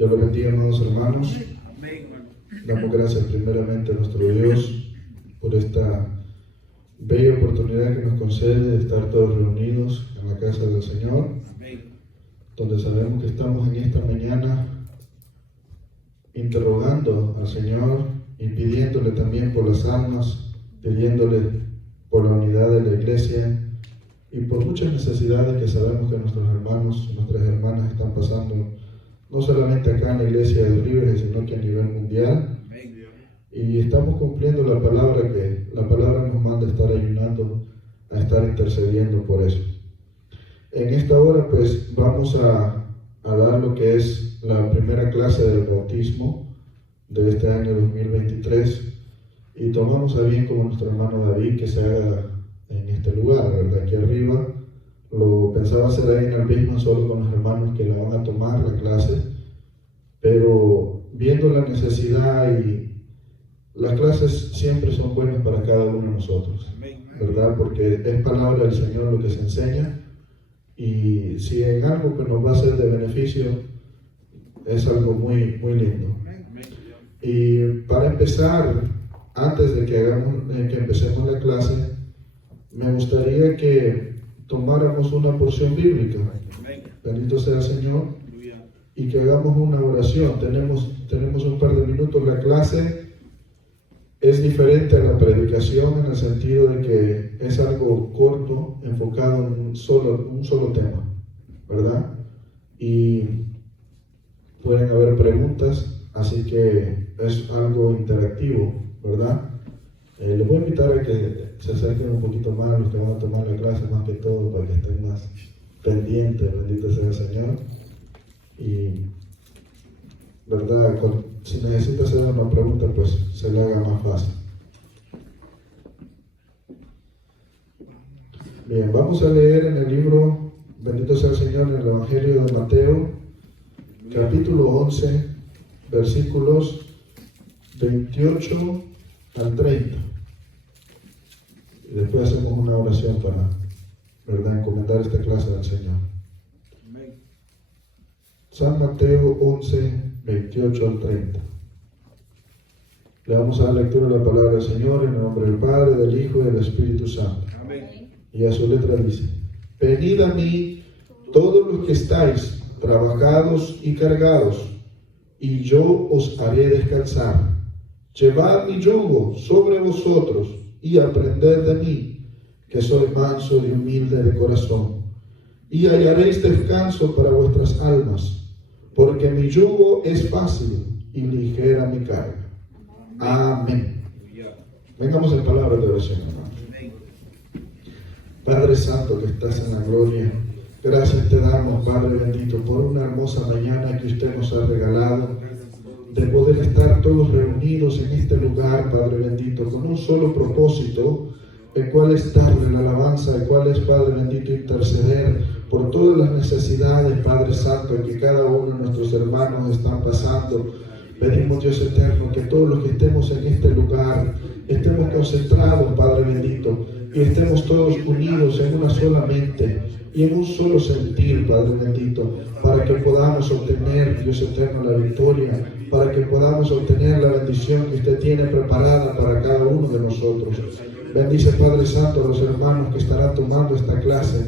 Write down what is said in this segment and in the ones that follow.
Dios los bendiga, amados hermanos. Damos gracias primeramente a nuestro Dios por esta bella oportunidad que nos concede de estar todos reunidos en la casa del Señor, donde sabemos que estamos en esta mañana interrogando al Señor y pidiéndole también por las almas, pidiéndole por la unidad de la iglesia y por muchas necesidades que sabemos que nuestros hermanos y nuestras hermanas están pasando, no solamente acá en la iglesia de Rivers, sino que a nivel mundial. Y estamos cumpliendo la palabra que la palabra nos manda a estar ayunando, a estar intercediendo por eso. En esta hora pues vamos a dar lo que es la primera clase del bautismo de este año 2023 y tomamos a bien como nuestro hermano David que se haga en este lugar, ¿verdad? Aquí arriba. Lo pensaba hacer ahí en el mismo solo con los hermanos que la van a tomar la clase, pero viendo la necesidad y las clases siempre son buenas para cada uno de nosotros, ¿verdad? Porque es palabra del Señor lo que se enseña y si en algo que nos va a ser de beneficio es algo muy, muy lindo. Y para empezar, antes de que empecemos la clase, me gustaría que tomáramos una porción bíblica, bendito sea el Señor, y que hagamos una oración. Tenemos un par de minutos. La clase es diferente a la predicación en el sentido de que es algo corto, enfocado en un solo tema, ¿verdad? Y pueden haber preguntas, así que es algo interactivo, ¿verdad? Les voy a invitar a que se acerquen un poquito más a los que van a tomar la clase, más que todo, para que estén más pendientes, bendito sea el Señor. Y, ¿verdad? Si necesita hacer una pregunta, pues se le haga más fácil. Bien, vamos a leer en el libro, bendito sea el Señor, en el Evangelio de Mateo, capítulo 11, versículos 28 al 30. Y después hacemos una oración para, ¿verdad?, encomendar esta clase al Señor. San Mateo 11, 28 al 30. Le vamos a dar lectura a la palabra del Señor en el nombre del Padre, del Hijo y del Espíritu Santo. Amén. Y a su letra dice: venid a mí todos los que estáis trabajados y cargados, y yo os haré descansar. Llevad mi yugo sobre vosotros y aprended de mí, que soy manso y humilde de corazón, y hallaréis descanso para vuestras almas, porque mi yugo es fácil y ligera mi carga. Amén. Vengamos en palabras de oración, hermanos. Padre Santo que estás en la gloria, gracias te damos, Padre bendito, por una hermosa mañana que usted nos ha regalado, de poder estar todos reunidos en este lugar, Padre bendito, con un solo propósito, el cual es darle la alabanza, el cual es, Padre bendito, interceder por todas las necesidades, Padre Santo, que cada uno de nuestros hermanos están pasando. Pedimos, Dios eterno, que todos los que estemos en este lugar estemos concentrados, Padre bendito, y estemos todos unidos en una sola mente y en un solo sentir, Padre bendito, para que podamos obtener, Dios eterno, la victoria, para que podamos obtener la bendición que usted tiene preparada para cada uno de nosotros. Bendice, Padre Santo, a los hermanos que estarán tomando esta clase,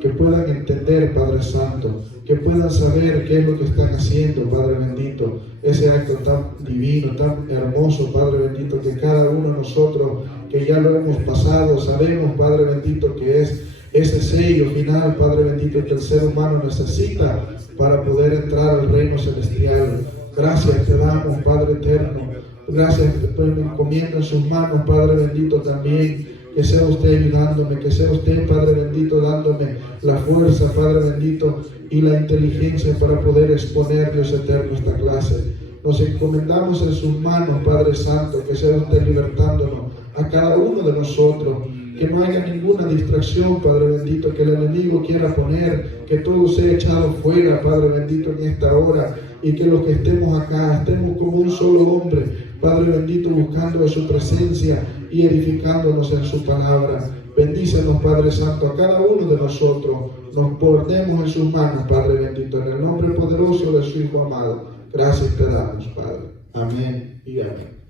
que puedan entender, Padre Santo, que puedan saber qué es lo que están haciendo, Padre bendito, ese acto tan divino, tan hermoso, Padre bendito, que cada uno de nosotros, que ya lo hemos pasado, sabemos, Padre bendito, que es ese sello final, Padre bendito, que el ser humano necesita para poder entrar al reino celestial. Gracias te damos, Padre eterno. Gracias, me encomiendo en sus manos, Padre bendito, también. Que sea usted ayudándome, que sea usted, Padre bendito, dándome la fuerza, Padre bendito, y la inteligencia para poder exponer, Dios eterno, esta clase. Nos encomendamos en sus manos, Padre Santo, que sea usted libertándonos a cada uno de nosotros. Que no haya ninguna distracción, Padre bendito, que el enemigo quiera poner, que todo sea echado fuera, Padre bendito, en esta hora, y que los que estemos acá, estemos como un solo hombre, Padre bendito, buscando de su presencia y edificándonos en su palabra. Bendícenos, Padre Santo, a cada uno de nosotros. Nos ponemos en sus manos, Padre bendito, en el nombre poderoso de su Hijo amado, Gracias te damos, Padre. Amén y amén.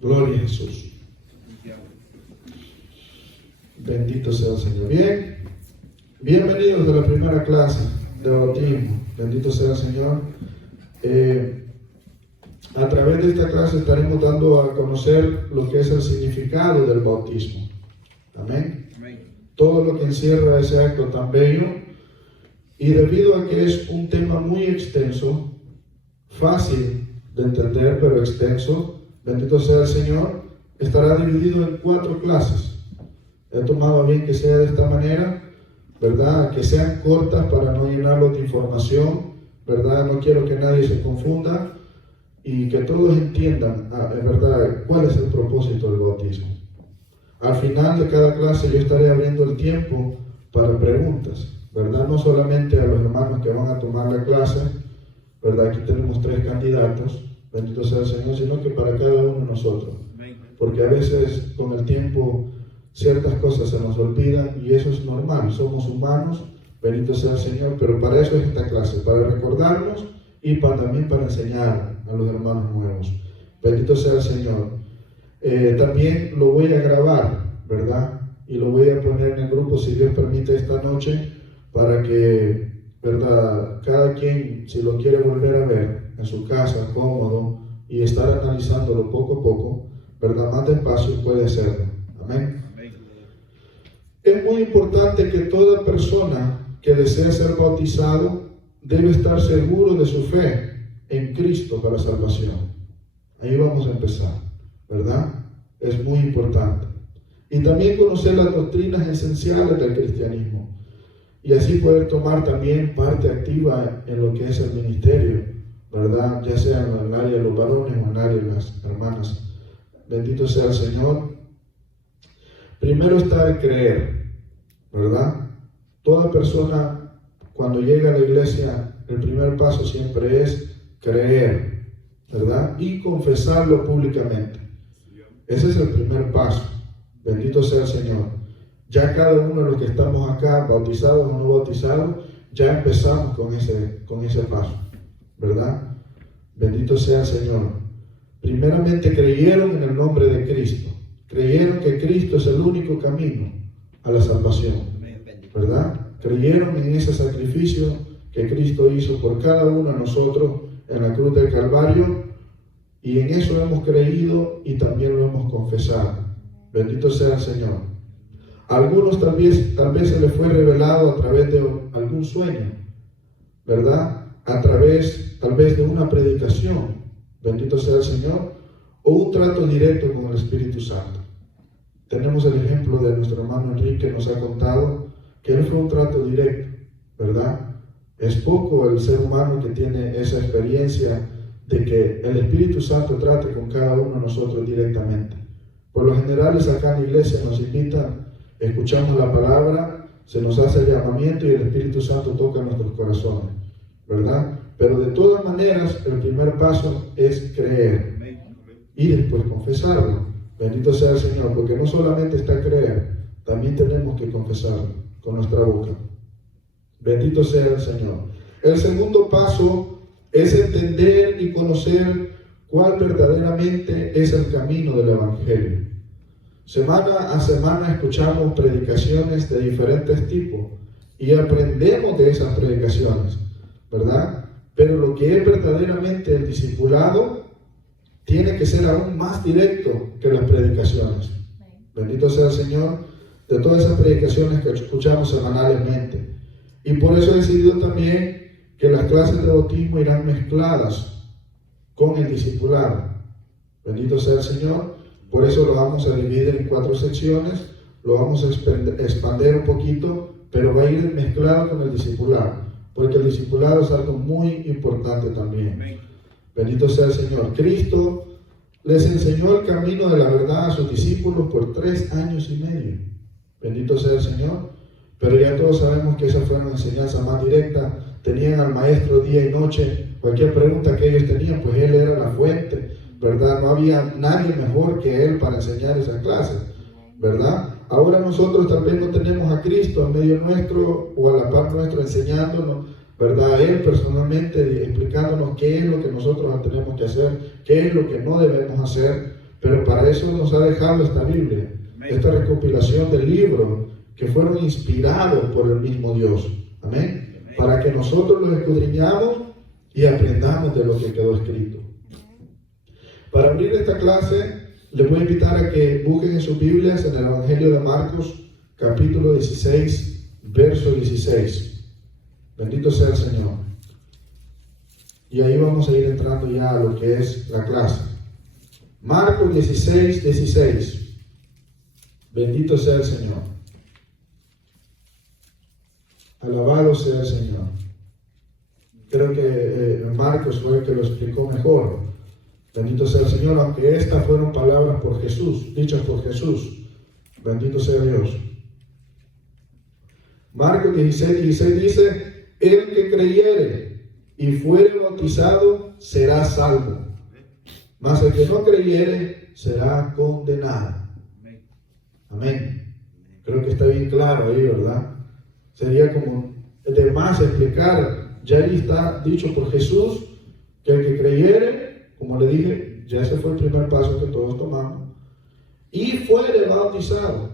Gloria a Jesús. Bendito sea el Señor. Bien, bienvenidos a la primera clase de bautismo. Bendito sea el Señor. A través de esta clase estaremos dando a conocer lo que es el significado del bautismo. Amén. Todo lo que encierra ese acto tan bello. Y debido a que es un tema muy extenso, fácil de entender, pero extenso, bendito sea el Señor, estará dividido en 4 clases. He tomado bien que sea de esta manera, ¿verdad? Que sean cortas para no llenarlos de información, ¿verdad? No quiero que nadie se confunda y que todos entiendan, ¿verdad?, cuál es el propósito del bautismo. Al final de cada clase yo estaré abriendo el tiempo para preguntas, ¿verdad? No solamente a los hermanos que van a tomar la clase, ¿verdad? Aquí tenemos 3 candidatos, bendito sea el Señor, sino que para cada uno de nosotros. Porque a veces con el tiempo ciertas cosas se nos olvidan y eso es normal, somos humanos, bendito sea el Señor, pero para eso es esta clase, para recordarnos y también para enseñar a los hermanos nuevos. Bendito sea el Señor. También lo voy a grabar, ¿verdad? Y lo voy a poner en el grupo, si Dios permite, esta noche, para que, ¿verdad?, cada quien, si lo quiere volver a ver en su casa, cómodo, y estar analizándolo poco a poco, ¿verdad?, más despacio puede hacerlo. Amén. Es muy importante que toda persona que desea ser bautizado debe estar seguro de su fe en Cristo para salvación. Ahí vamos a empezar, ¿verdad? Es muy importante. Y también conocer las doctrinas esenciales del cristianismo y así poder tomar también parte activa en lo que es el ministerio, ¿verdad? Ya sea en el área de los varones o en el área de las hermanas. Bendito sea el Señor. Primero está el creer, ¿verdad? Toda persona cuando llega a la iglesia, el primer paso siempre es creer, ¿verdad? Y confesarlo públicamente. Ese es el primer paso. Bendito sea el Señor. Ya cada uno de los que estamos acá, bautizados o no bautizados, ya empezamos con ese paso, ¿verdad? Bendito sea el Señor. Primeramente creyeron en el nombre de Cristo. Creyeron que Cristo es el único camino a la salvación, ¿verdad? Creyeron en ese sacrificio que Cristo hizo por cada uno de nosotros en la cruz del Calvario, y en eso hemos creído y también lo hemos confesado. Bendito sea el Señor. A algunos tal vez se les fue revelado a través de algún sueño, ¿verdad? A través tal vez de una predicación, bendito sea el Señor, o un trato directo con el Espíritu Santo. Tenemos el ejemplo de nuestro hermano Enrique, que nos ha contado que él fue un trato directo, ¿verdad? Es poco el ser humano que tiene esa experiencia de que el Espíritu Santo trate con cada uno de nosotros directamente. Por lo general, acá en la iglesia nos invitan, escuchamos la palabra, se nos hace el llamamiento y el Espíritu Santo toca nuestros corazones, ¿verdad? Pero de todas maneras, el primer paso es creer y después confesarlo. Bendito sea el Señor, porque no solamente está creer, también tenemos que confesarlo con nuestra boca. Bendito sea el Señor. El segundo paso es entender y conocer cuál verdaderamente es el camino del Evangelio. Semana a semana escuchamos predicaciones de diferentes tipos y aprendemos de esas predicaciones, ¿verdad? Pero lo que es verdaderamente el discipulado tiene que ser aún más directo que las predicaciones. Bendito sea el Señor de todas esas predicaciones que escuchamos semanalmente. Y por eso he decidido también que las clases de bautismo irán mezcladas con el discipulado. Bendito sea el Señor. Por eso lo vamos a dividir en 4 secciones, lo vamos a expandir un poquito, pero va a ir mezclado con el discipulado, porque el discipulado es algo muy importante también. Bendito sea el Señor. Cristo les enseñó el camino de la verdad a sus discípulos por 3 años y medio. Bendito sea el Señor. Pero ya todos sabemos que esa fue una enseñanza más directa. Tenían al maestro día y noche. Cualquier pregunta que ellos tenían, pues él era la fuente, ¿verdad? No había nadie mejor que él para enseñar esa clase, ¿verdad? Ahora nosotros también no tenemos a Cristo en medio nuestro o a la par nuestro enseñándonos. ¿verdad? Él personalmente explicándonos qué es lo que nosotros tenemos que hacer, qué es lo que no debemos hacer, pero para eso nos ha dejado esta Biblia, esta recopilación de libros que fueron inspirados por el mismo Dios. Amén. Para que nosotros los escudriñamos y aprendamos de lo que quedó escrito. Para abrir esta clase, les voy a invitar a que busquen en sus Biblias en el Evangelio de Marcos, capítulo 16, verso 16. Bendito sea el Señor. Y ahí vamos a ir entrando ya a lo que es la clase. Marcos 16, 16. Bendito sea el Señor. Alabado sea el Señor. Creo que Marcos fue el que lo explicó mejor. Bendito sea el Señor, aunque estas fueron palabras por Jesús, dichas por Jesús. Bendito sea Dios. Marcos 16, 16 dice: el que creyere y fuere bautizado será salvo, mas el que no creyere será condenado. Amén. Creo que está bien claro ahí, ¿verdad? Sería como de más explicar. Ya ahí está dicho por Jesús que el que creyere, como le dije, ya ese fue el primer paso que todos tomamos, y fuere bautizado,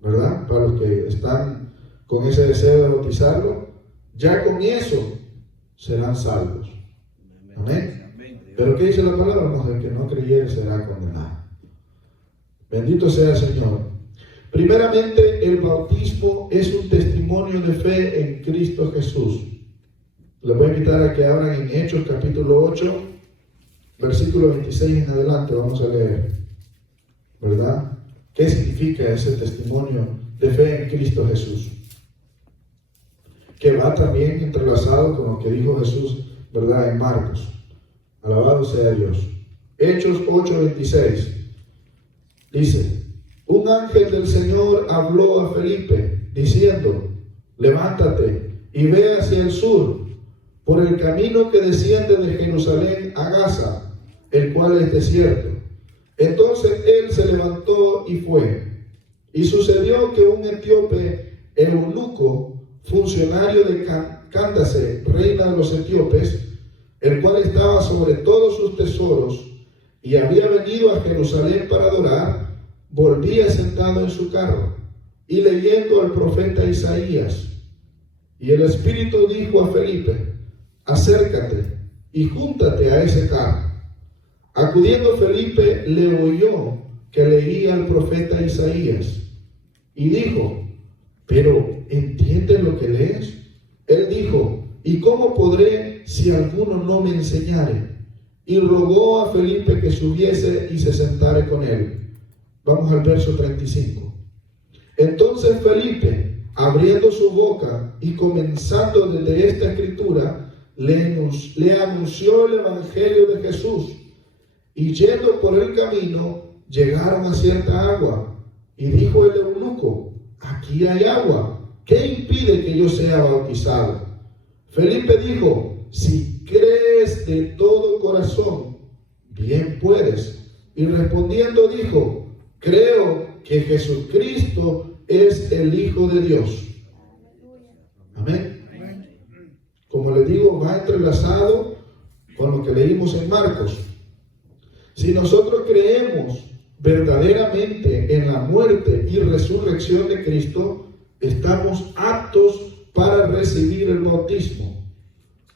¿verdad? Para los que están con ese deseo de bautizarlo, ya con eso serán salvos. Amén. Pero ¿qué dice la palabra? No, el que no creyere será condenado. Bendito sea el Señor. Primeramente, el bautismo es un testimonio de fe en Cristo Jesús. Les voy a invitar a que abran en Hechos capítulo 8, versículo 26 en adelante. Vamos a leer, ¿verdad? ¿Qué significa ese testimonio de fe en Cristo Jesús? Que va también entrelazado con lo que dijo Jesús, ¿verdad? En Marcos. Alabado sea Dios. Hechos 8:26 dice: un ángel del Señor habló a Felipe diciendo: levántate y ve hacia el sur, por el camino que desciende de Jerusalén a Gaza, el cual es desierto. Entonces él se levantó y fue. Y sucedió que un etíope eunuco, funcionario de Candace, reina de los etíopes, el cual estaba sobre todos sus tesoros y había venido a Jerusalén para adorar, volvía sentado en su carro y leyendo al profeta Isaías. Y el Espíritu dijo a Felipe: acércate y júntate a ese carro. Acudiendo Felipe, le oyó que leía al profeta Isaías y dijo: pero ¿entiendes lo que lees? Él dijo: ¿y cómo podré si alguno no me enseñare? Y rogó a Felipe que subiese y se sentare con él. Vamos al verso 35. Entonces Felipe, abriendo su boca y comenzando desde esta escritura, le anunció el evangelio de Jesús. Y yendo por el camino, llegaron a cierta agua. Y dijo el eunuco: aquí hay agua. ¿Qué impide que yo sea bautizado? Felipe dijo: si crees de todo corazón, bien puedes. Y respondiendo dijo: creo que Jesucristo es el Hijo de Dios. Amén. Como les digo, va entrelazado con lo que leímos en Marcos. Si nosotros creemos verdaderamente en la muerte y resurrección de Cristo, estamos aptos para recibir el bautismo.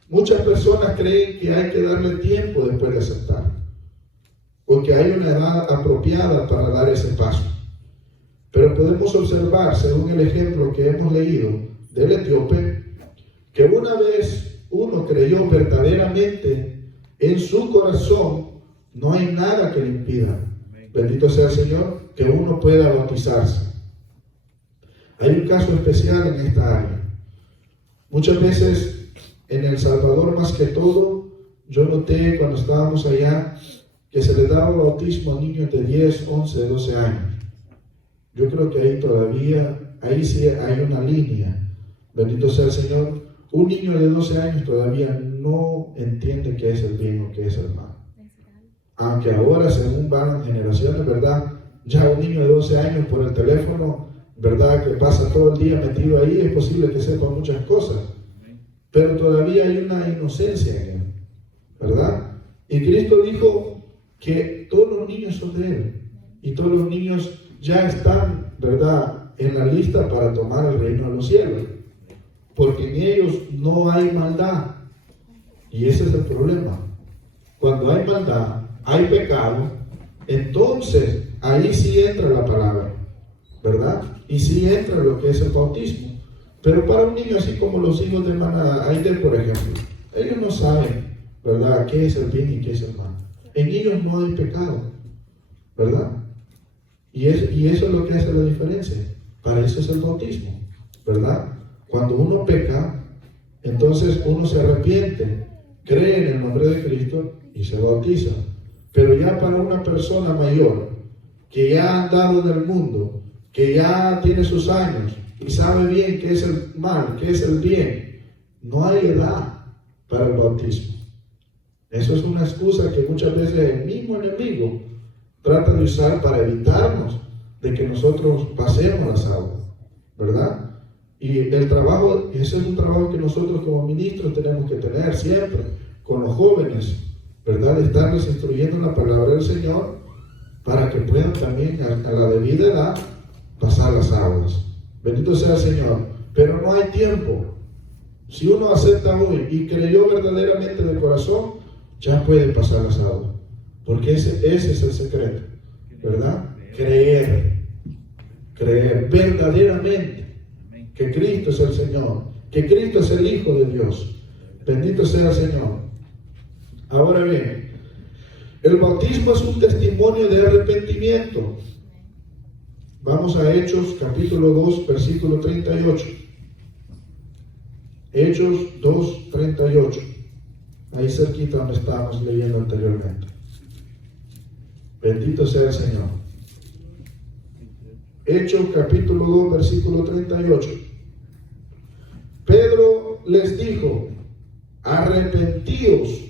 Muchas personas creen que hay que darle tiempo después de aceptar, porque hay una edad apropiada para dar ese paso. Pero podemos observar, según el ejemplo que hemos leído del etíope, que una vez uno creyó verdaderamente en su corazón, no hay nada que le impida, bendito sea el Señor, que uno pueda bautizarse. Hay un caso especial en esta área. Muchas veces en El Salvador, más que todo, yo noté cuando estábamos allá que se le daba bautismo a niños de 10, 11, 12 años. Yo creo que ahí todavía, ahí sí hay una línea. Bendito sea el Señor. Un niño de 12 años todavía no entiende qué es el bien o qué es el mal. Aunque ahora, según van generaciones, ¿verdad? Ya un niño de 12 años por el teléfono, ¿verdad? Que pasa todo el día metido ahí, es posible que sepa muchas cosas. pero todavía hay una inocencia en él, ¿verdad? Y Cristo dijo que todos los niños son de él, y todos los niños ya están, ¿verdad?, en la lista para tomar el reino de los cielos, porque en ellos no hay maldad. Y ese es el problema. Cuando hay maldad, hay pecado, entonces ahí sí entra la palabra, ¿verdad? Y sí entra lo que es el bautismo. Pero para un niño así como los hijos de hermana Aide, por ejemplo, ellos no saben, ¿verdad?, qué es el bien y qué es el mal. En ellos no hay pecado, ¿verdad? Y eso es lo que hace la diferencia. Para eso es el bautismo, ¿verdad? Cuando uno peca, entonces uno se arrepiente, cree en el nombre de Cristo y se bautiza. Pero ya para una persona mayor, que ya ha andado en el mundo, que ya tiene sus años y sabe bien qué es el mal, qué es el bien, no hay edad para el bautismo. Eso es una excusa que muchas veces el mismo enemigo trata de usar para evitarnos de que nosotros pasemos las aguas, ¿verdad? Y el trabajo, ese es un trabajo que nosotros como ministros tenemos que tener siempre con los jóvenes, ¿verdad? De estarles instruyendo en la palabra del Señor para que puedan también a la debida edad pasar las aguas. Bendito sea el Señor. Pero no hay tiempo. Si uno acepta hoy y creyó verdaderamente de corazón, ya puede pasar las aguas. Porque ese es el secreto, ¿verdad? Creer verdaderamente que Cristo es el Señor, que Cristo es el Hijo de Dios. Bendito sea el Señor. Ahora bien, el bautismo es un testimonio de arrepentimiento. Vamos a Hechos capítulo 2, versículo 38. Hechos 2, 38. Ahí cerquita donde estábamos leyendo anteriormente. Bendito sea el Señor. Hechos capítulo 2, versículo 38. Pedro les dijo: arrepentíos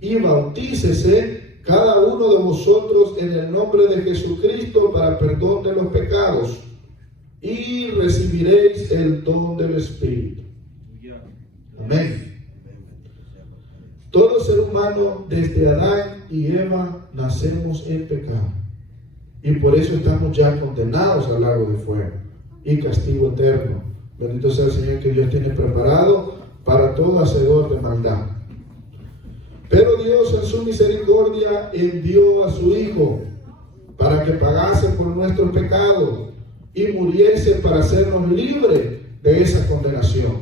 y bautícese cada uno de vosotros en el nombre de Jesucristo para perdón de los pecados, y recibiréis el don del Espíritu. Amén. Todo ser humano, desde Adán y Eva, nacemos en pecado, y por eso estamos ya condenados al lago de fuego y castigo eterno. Bendito sea el Señor, que Dios tiene preparado para todo hacedor de maldad. Pero Dios, en su misericordia, envió a su Hijo para que pagase por nuestros pecados y muriese para hacernos libres de esa condenación.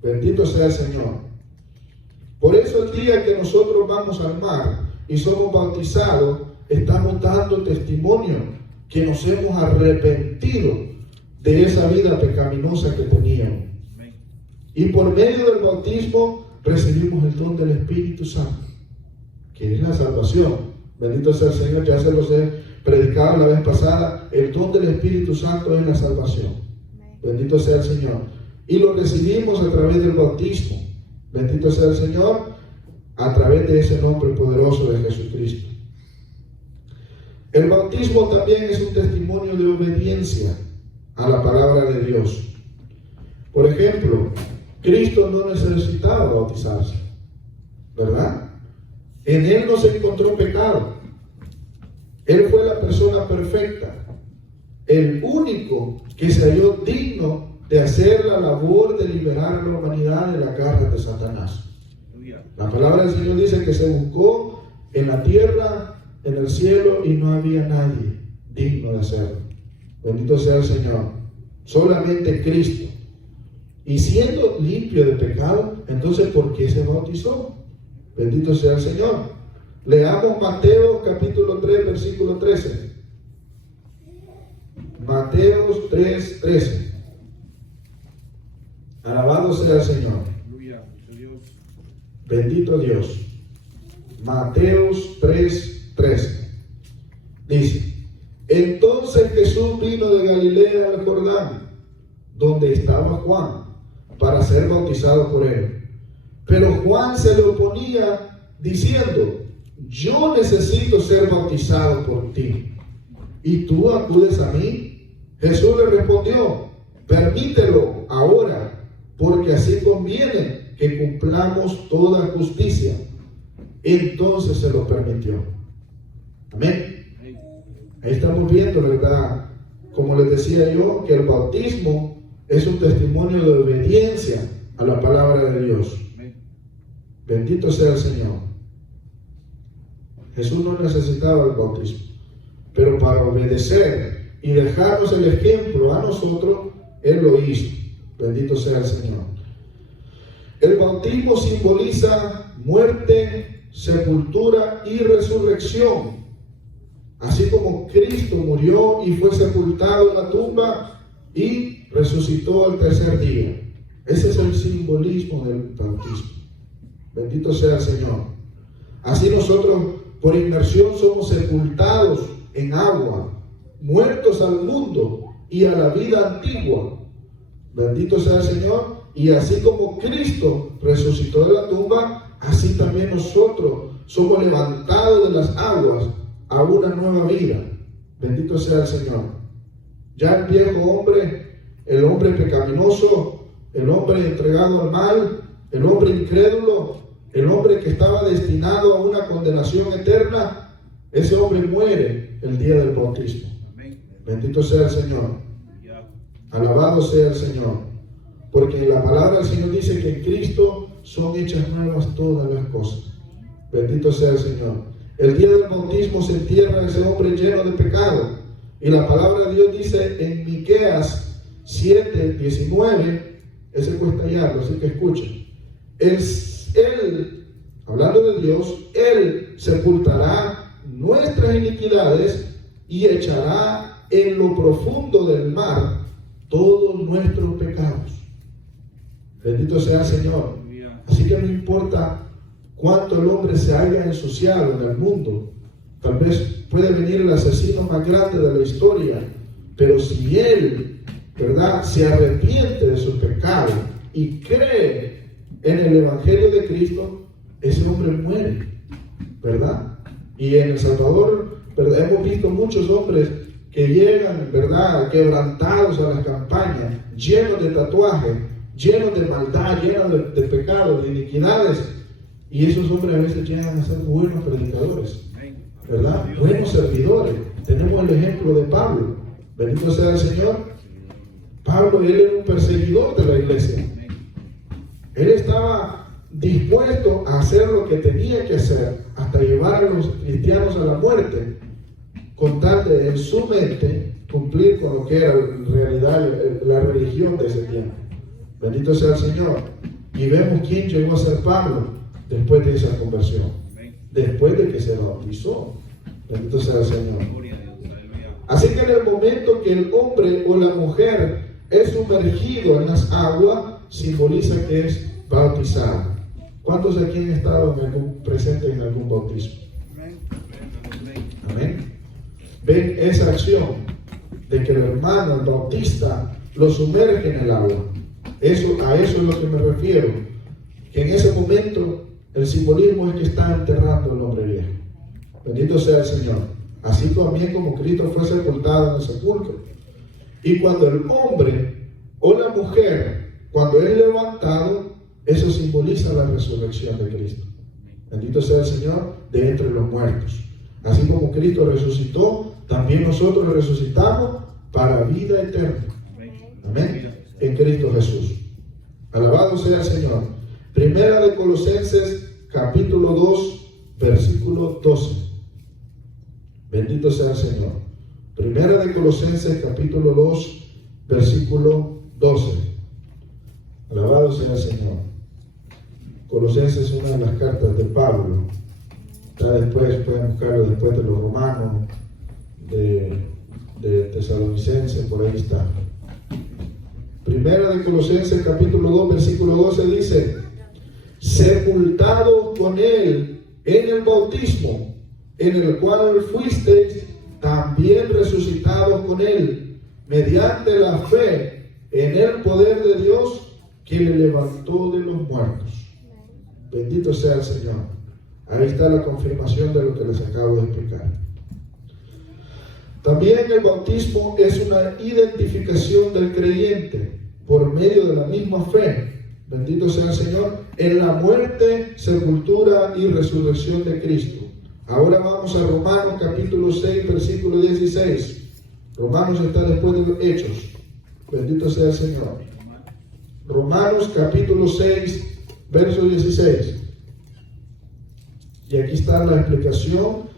Bendito sea el Señor. Por eso el día que nosotros vamos al mar y somos bautizados, estamos dando testimonio que nos hemos arrepentido de esa vida pecaminosa que teníamos. Y por medio del bautismo recibimos el don del Espíritu Santo, que es la salvación. Bendito sea el Señor, ya se los he predicado la vez pasada. El don del Espíritu Santo es la salvación. Bendito sea el Señor. Y lo recibimos a través del bautismo. Bendito sea el Señor, a través de ese nombre poderoso de Jesucristo. El bautismo también es un testimonio de obediencia a la palabra de Dios. Por ejemplo, Cristo no necesitaba bautizarse, ¿verdad? En Él no se encontró pecado. Él fue la persona perfecta, el único que se halló digno de hacer la labor de liberar a la humanidad de la garra de Satanás. La palabra del Señor dice que se buscó en la tierra, en el cielo, y no había nadie digno de hacerlo. Bendito sea el Señor. Solamente Cristo. Y siendo limpio de pecado, entonces ¿por qué se bautizó? Bendito sea el Señor. Leamos Mateo capítulo 3, versículo 13. Mateo 3, 13. Alabado sea el Señor. Bendito Dios. Mateo 3, 13. Dice: entonces Jesús vino de Galilea al Jordán, donde estaba Juan, para ser bautizado por él. Pero Juan se le oponía, diciendo: yo necesito ser bautizado por ti, ¿y tú acudes a mí? Jesús le respondió: permítelo ahora, porque así conviene que cumplamos toda justicia. Entonces se lo permitió. Amén. Ahí estamos viendo, ¿verdad? Como les decía yo, que el bautismo es un testimonio de obediencia a la palabra de Dios. Bendito sea el Señor. Jesús no necesitaba el bautismo, pero para obedecer y dejarnos el ejemplo a nosotros, Él lo hizo. Bendito sea el Señor. El bautismo simboliza muerte, sepultura y resurrección. Así como Cristo murió y fue sepultado en la tumba y resucitó al tercer día. Ese es el simbolismo del bautismo. Bendito sea el Señor. Así nosotros por inmersión somos sepultados en agua, muertos al mundo y a la vida antigua. Bendito sea el Señor. Y así como Cristo resucitó de la tumba, así también nosotros somos levantados de las aguas a una nueva vida. Bendito sea el Señor. Ya el viejo hombre, el hombre pecaminoso, el hombre entregado al mal, el hombre incrédulo, el hombre que estaba destinado a una condenación eterna, ese hombre muere el día del bautismo. Bendito sea el Señor. Alabado sea el Señor. Porque la palabra del Señor dice que en Cristo son hechas nuevas todas las cosas. Bendito sea el Señor. El día del bautismo se entierra a ese hombre lleno de pecado. Y la palabra de Dios dice en Miqueas 7:19, ese cuesta hallarlo, así que escuchen. Él, hablando de Dios, Él sepultará nuestras iniquidades y echará en lo profundo del mar todos nuestros pecados. Bendito sea el Señor. Así que no importa cuánto el hombre se haya ensuciado en el mundo, tal vez puede venir el asesino más grande de la historia, pero si él, ¿verdad?, se arrepiente de su pecado y cree en el Evangelio de Cristo, ese hombre muere, ¿verdad? Y en El Salvador, ¿verdad?, hemos visto muchos hombres que llegan, ¿verdad?, quebrantados a las campañas, llenos de tatuajes, llenos de maldad, llenos de pecados, de iniquidades. Y esos hombres a veces llegan a ser buenos predicadores, ¿verdad? Buenos servidores. Tenemos el ejemplo de Pablo. Bendito sea el Señor. Pablo, él era un perseguidor de la iglesia. Él estaba dispuesto a hacer lo que tenía que hacer, hasta llevar a los cristianos a la muerte, con tal de en su mente cumplir con lo que era en realidad la religión de ese tiempo. Bendito sea el Señor. Y vemos quién llegó a ser Pablo después de esa conversión, después de que se bautizó. Bendito sea el Señor. Así que en el momento que el hombre o la mujer es sumergido en las aguas, simboliza que es bautizado. ¿Cuántos aquí han estado presentes en algún bautismo? Amén. Ven esa acción de que el hermano, el bautista, lo sumerge en el agua. A eso es lo que me refiero. Que en ese momento el simbolismo es que está enterrando al hombre viejo. Bendito sea el Señor. Así también como Cristo fue sepultado en el sepulcro. Y cuando el hombre o la mujer, cuando es levantado, eso simboliza la resurrección de Cristo. Bendito sea el Señor de entre los muertos. Así como Cristo resucitó, también nosotros resucitamos para vida eterna. Amén. En Cristo Jesús. Alabado sea el Señor. Primera de Colosenses capítulo 2 versículo 12. Bendito sea el Señor. Primera de Colosenses capítulo 2 versículo 12. Alabado sea el Señor. Colosenses es una de las cartas de Pablo. Está después, pueden buscarlo después de los Romanos, de Tesalonicenses, por ahí está. Primera de Colosenses capítulo 2 versículo 12 dice: sepultados con él en el bautismo, en el cual fuisteis también resucitados con él, mediante la fe en el poder de Dios que le levantó de los muertos. Bendito sea el Señor. Ahí está la confirmación de lo que les acabo de explicar. También el bautismo es una identificación del creyente por medio de la misma fe. Bendito sea el Señor, en la muerte, sepultura y resurrección de Cristo. Ahora vamos a Romanos capítulo 6, versículo 16. Romanos está después de los Hechos. Bendito sea el Señor. Romanos capítulo 6, verso 16. Y aquí está la explicación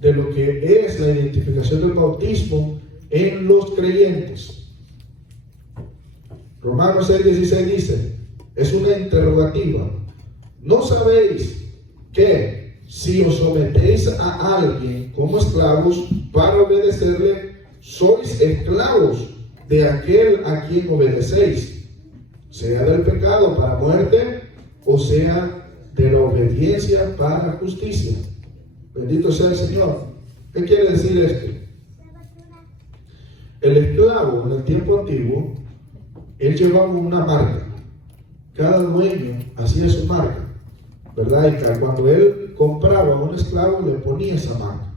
de lo que es la identificación del bautismo en los creyentes. Romanos 6, 16 dice, es una interrogativa. ¿No sabéis que si os sometéis a alguien como esclavos para obedecerle, sois esclavos de aquel a quien obedecéis, sea del pecado para muerte o sea de la obediencia para justicia? Bendito sea el Señor. ¿Qué quiere decir esto? El esclavo en el tiempo antiguo, él llevaba una marca. Cada dueño hacía su marca, ¿verdad? Y cuando él compraba a un esclavo, le ponía esa marca.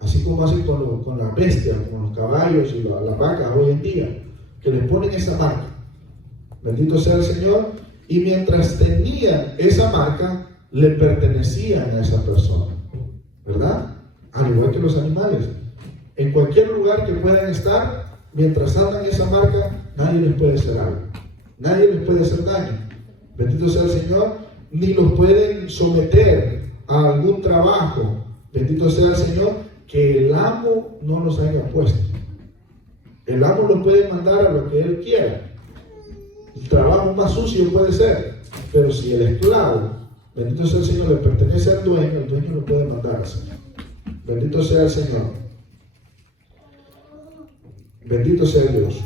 Así como hacen con las bestias, con los caballos y las vacas hoy en día, que le ponen esa marca. Bendito sea el Señor. Y mientras tenían esa marca, le pertenecían a esa persona, ¿verdad? Al igual que los animales. En cualquier lugar que puedan estar, mientras andan esa marca, nadie les puede hacer algo. Nadie les puede hacer daño. Bendito sea el Señor. Ni los pueden someter a algún trabajo. Bendito sea el Señor, que el amo no los haya puesto. El amo los puede mandar a lo que él quiera. El trabajo más sucio puede ser, pero si el esclavo, bendito sea el Señor, le pertenece al dueño, el dueño lo puede mandar a hacer. Bendito sea el Señor. Bendito sea Dios.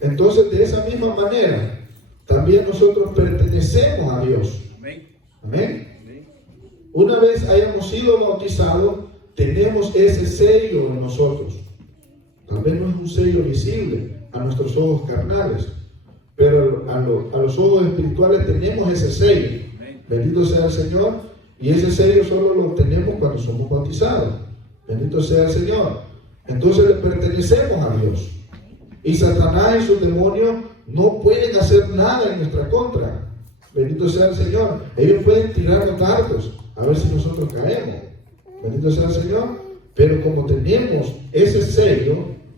Entonces, de esa misma manera, también nosotros pertenecemos a Dios. Amén. Una vez hayamos sido bautizados, tenemos ese sello en nosotros. Tal vez no es un sello visible a nuestros ojos carnales, pero a los ojos espirituales tenemos ese sello. Bendito sea el Señor. Y ese sello solo lo tenemos cuando somos bautizados. Bendito sea el Señor. Entonces le pertenecemos a Dios. Y Satanás y sus demonios no pueden hacer nada en nuestra contra. Bendito sea el Señor. Ellos pueden tirarnos dardos a ver si nosotros caemos. Bendito sea el Señor. Pero como tenemos ese sello,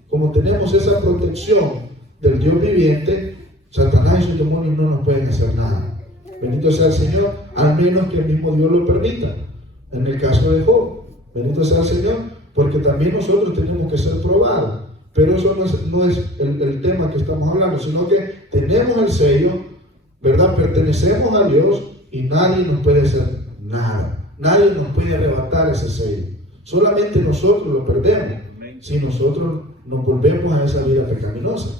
como tenemos esa protección del Dios viviente, Satanás y sus demonios no nos pueden hacer nada. Bendito sea el Señor, al menos que el mismo Dios lo permita. En el caso de Job, bendito sea el Señor, porque también nosotros tenemos que ser probados. Pero eso no es el tema que estamos hablando, sino que tenemos el sello, ¿verdad? Pertenecemos a Dios y nadie nos puede hacer nada. Nadie nos puede arrebatar ese sello. Solamente nosotros lo perdemos si nosotros nos volvemos a esa vida pecaminosa.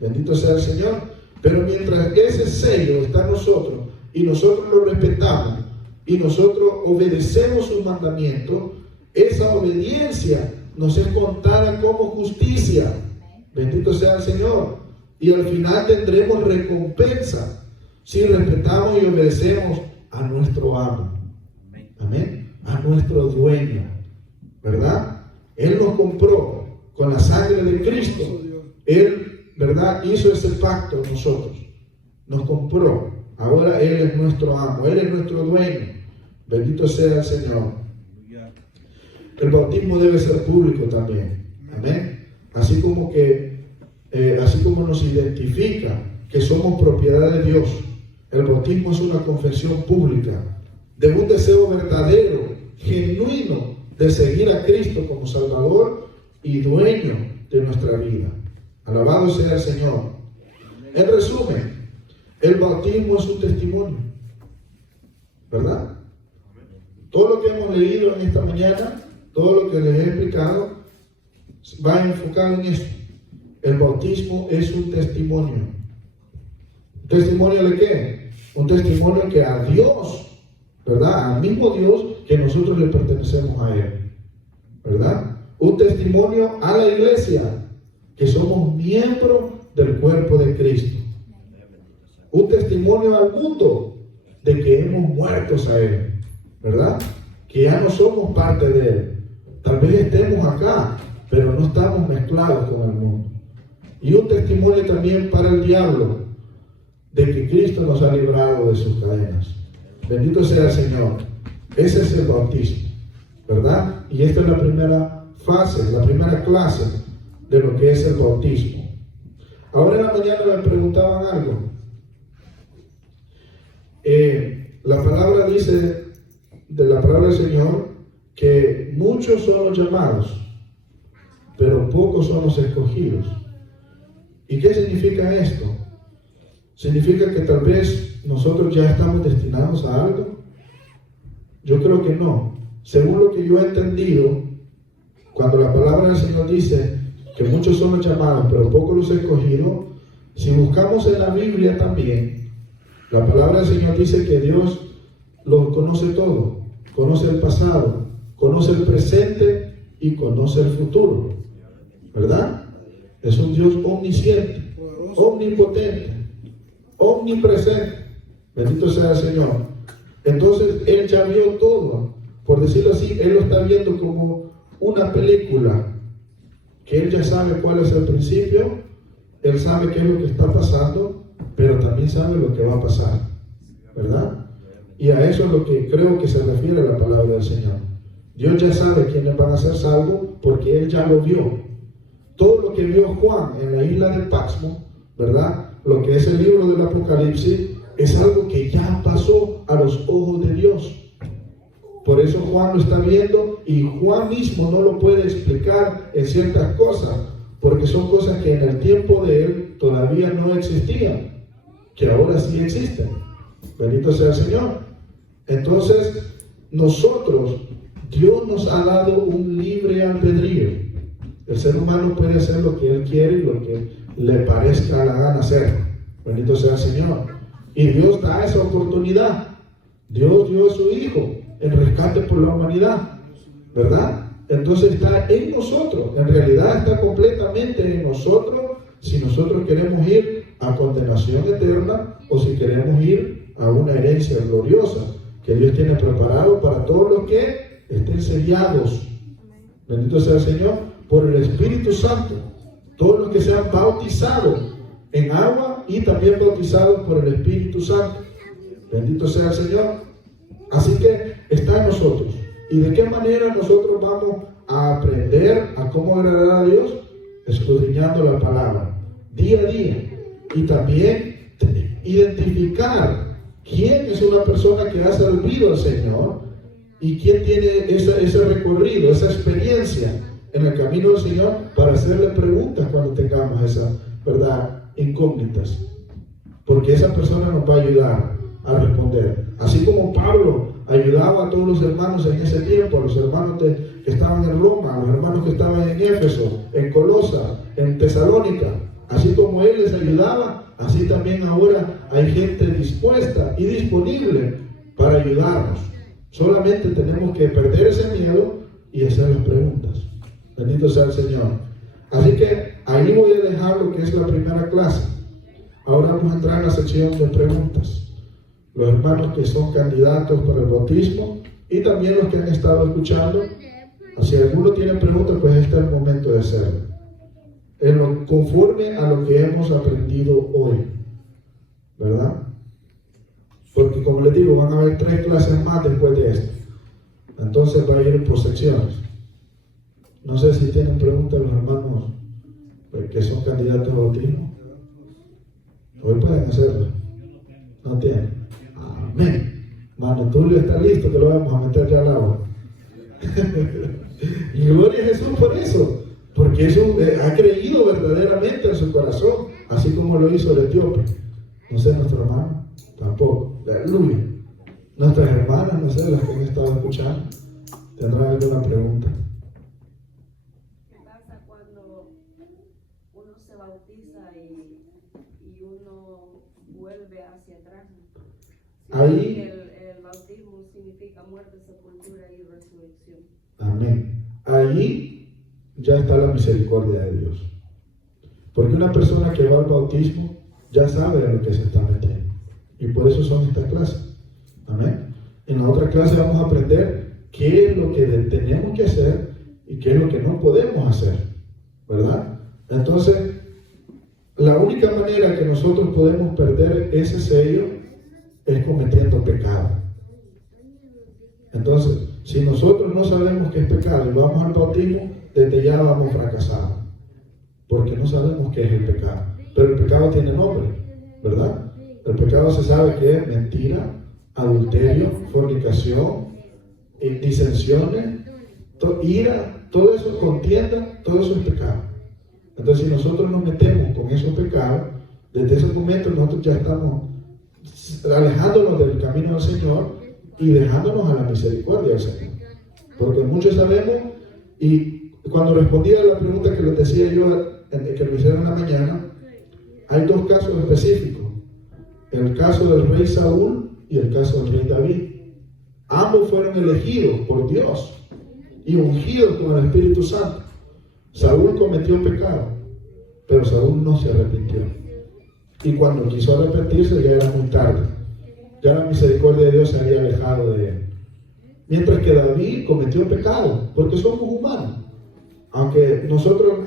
Bendito sea el Señor. Pero mientras ese sello está en nosotros y nosotros lo respetamos y nosotros obedecemos sus mandamientos, esa obediencia nos es contada como justicia. Bendito sea el Señor. Y al final tendremos recompensa si respetamos y obedecemos a nuestro amo. Amén. A nuestro dueño. ¿Verdad? Él nos compró con la sangre de Cristo. Él, ¿verdad?, hizo ese pacto con nosotros. Nos compró. Ahora Él es nuestro amo. Él es nuestro dueño. Bendito sea el Señor. El bautismo debe ser público también. Amén. Así como nos identifica que somos propiedad de Dios. El bautismo es una confesión pública de un deseo verdadero, genuino, de seguir a Cristo como Salvador y dueño de nuestra vida. Alabado sea el Señor. En resumen, el bautismo es un testimonio, ¿verdad? Todo lo que hemos leído en esta mañana, todo lo que les he explicado, va enfocado en esto. El bautismo es un testimonio. ¿Un testimonio de qué? Un testimonio que a Dios, ¿verdad? Al mismo Dios que nosotros le pertenecemos a Él, ¿verdad? Un testimonio a la iglesia, que somos miembros del cuerpo de Cristo. Un testimonio al mundo de que hemos muerto a Él, ¿verdad? Que ya no somos parte de Él. Tal vez estemos acá, pero no estamos mezclados con el mundo. Y un testimonio también para el diablo, de que Cristo nos ha librado de sus cadenas. Bendito sea el Señor. Ese es el bautismo, ¿verdad? Y esta es la primera fase, la primera clase de lo que es el bautismo. Ahora en la mañana me preguntaban algo. La palabra dice, de la palabra del Señor, que muchos son los llamados, pero pocos son los escogidos. ¿Y qué significa esto? ¿Significa que tal vez nosotros ya estamos destinados a algo? Yo creo que no. Según lo que yo he entendido, cuando la palabra del Señor dice que muchos son los llamados, pero pocos los escogidos, si buscamos en la Biblia también, la palabra del Señor dice que Dios lo conoce todo, conoce el pasado, conoce el presente y conoce el futuro, ¿verdad? Es un Dios omnisciente, omnipotente, omnipresente. Bendito sea el Señor. Entonces Él ya vio todo, por decirlo así. Él lo está viendo como una película, que Él ya sabe cuál es el principio, Él sabe qué es lo que está pasando, pero también sabe lo que va a pasar, ¿verdad? Y a eso es lo que creo que se refiere la palabra del Señor. Dios ya sabe quiénes van a ser salvos porque Él ya lo vio. Todo lo que vio Juan en la isla de Patmos, ¿verdad? Lo que es el libro del Apocalipsis, es algo que ya pasó a los ojos de Dios. Por eso Juan lo está viendo, y Juan mismo no lo puede explicar en ciertas cosas, porque son cosas que en el tiempo de él todavía no existían, que ahora sí existen. Bendito sea el Señor. Entonces, nosotros, Dios nos ha dado un libre albedrío. El ser humano puede hacer lo que él quiere y lo que le parezca la gana hacer. Bendito sea el Señor. Y Dios da esa oportunidad. Dios dio a su Hijo en rescate por la humanidad, ¿verdad? Entonces está en nosotros. En realidad está completamente en nosotros, si nosotros queremos ir a condenación eterna o si queremos ir a una herencia gloriosa que Dios tiene preparado para todos los que estén sellados. Bendito sea el Señor, por el Espíritu Santo. Todos los que sean bautizados en agua y también bautizados por el Espíritu Santo. Bendito sea el Señor. Así que está en nosotros. ¿Y de qué manera nosotros vamos a aprender a cómo agradar a Dios? Escudriñando la palabra día a día. Y también identificar quién es una persona que ha servido al Señor y quién tiene ese recorrido, esa experiencia en el camino del Señor, para hacerle preguntas cuando tengamos esas, ¿verdad?, incógnitas. Porque esa persona nos va a ayudar a responder. Así como Pablo ayudaba a todos los hermanos en ese tiempo, a los hermanos que estaban en Roma, a los hermanos que estaban en Éfeso, en Colosa, en Tesalónica. Así como él les ayudaba, así también ahora hay gente dispuesta y disponible para ayudarnos. Solamente tenemos que perder ese miedo y hacer las preguntas. Bendito sea el Señor. Así que ahí voy a dejar lo que es la primera clase. Ahora vamos a entrar en la sección de preguntas. Los hermanos que son candidatos para el bautismo y también los que han estado escuchando, si alguno tiene preguntas, pues este es el momento de hacerlo. Conforme a lo que hemos aprendido hoy, ¿verdad? Porque como les digo, van a haber 3 clases más después de esto. Entonces va a ir por secciones. No sé si tienen preguntas los hermanos que son candidatos al bautismo. Hoy pueden hacerlo. No tienen. Amén. Mano Tulio está listo, que lo vamos a meter ya al agua. Y gloria a Jesús por eso. Porque eso ha creído verdaderamente en su corazón, así como lo hizo el etíope. No sé, nuestro hermano, tampoco. Aleluya. Nuestras hermanas, no sé, las que han estado escuchando, ¿tendrán alguna pregunta? ¿Qué pasa cuando uno se bautiza y uno vuelve hacia atrás? Ahí, el bautismo significa muerte, sepultura y resurrección. amén. Ahí ya está la misericordia de Dios. Porque una persona que va al bautismo ya sabe a lo que se está metiendo. Y por eso son estas clases. Amén. En la otra clase vamos a aprender qué es lo que tenemos que hacer y qué es lo que no podemos hacer, ¿verdad? Entonces, la única manera que nosotros podemos perder ese sello es cometiendo pecado. Entonces, si nosotros no sabemos qué es pecado y vamos al bautismo, desde ya vamos fracasados, porque no sabemos qué es el pecado. Pero el pecado tiene nombre, ¿verdad? El pecado se sabe que es mentira, adulterio, fornicación, disensiones, ira, todo eso, contienda, todo eso es pecado. Entonces, si nosotros nos metemos con esos pecados, desde ese momento nosotros ya estamos alejándonos del camino del Señor y dejándonos a la misericordia del Señor. Porque muchos sabemos, y cuando respondía a la pregunta que les decía yo, que me hicieron en la mañana, hay dos casos específicos. El caso del rey Saúl y el caso del rey David. Ambos fueron elegidos por Dios y ungidos con el Espíritu Santo. Saúl cometió pecado, pero Saúl no se arrepintió. Y cuando quiso arrepentirse ya era muy tarde. Ya la misericordia de Dios se había alejado de él. Mientras que David cometió pecado, porque somos humanos. Aunque nosotros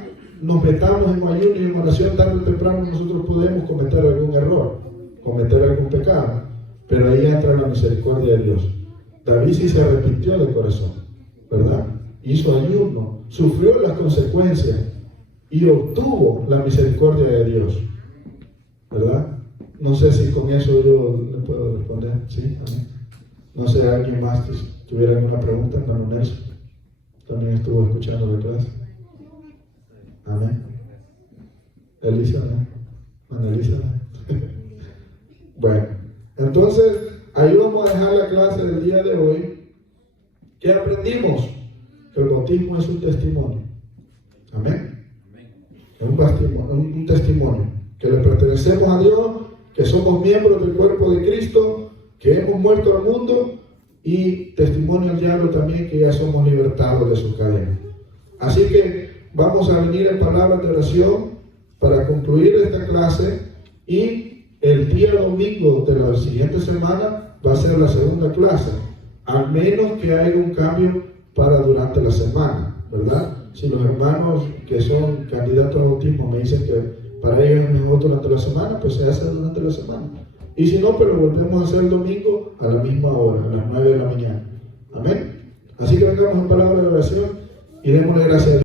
nos metamos en ayuno y en oración tarde o temprano, nosotros podemos cometer algún error, cometer algún pecado. Pero ahí entra la misericordia de Dios. David sí se arrepintió de corazón, ¿verdad? Hizo ayuno, sufrió las consecuencias y obtuvo la misericordia de Dios, ¿verdad? No sé si con eso yo le puedo responder. Sí, amén. No sé, alguien más que tuviera alguna pregunta. Hermano Nelson también estuvo escuchando la clase. Amén. Elisa, ¿no? Ana Elisa, ¿no? Bueno, entonces ahí vamos a dejar la clase del día de hoy. ¿Qué aprendimos? Que el bautismo es un testimonio. Amén. Es un testimonio. Que le pertenecemos a Dios, que somos miembros del cuerpo de Cristo, que hemos muerto al mundo, y testimonio al diablo también, que ya somos libertados de su cadena. Así que vamos a venir en palabras de oración para concluir esta clase, y el día domingo de la siguiente semana va a ser la segunda clase, al menos que haya un cambio para durante la semana, ¿verdad? Si los hermanos que son candidatos a bautismo me dicen que para ellos es mejor durante la semana, pues se hace durante la semana. Y si no, pero volvemos a hacer el domingo a la misma hora, a las 9 de la mañana. Amén. Así que vengamos en palabra de oración y démosle gracias a Dios.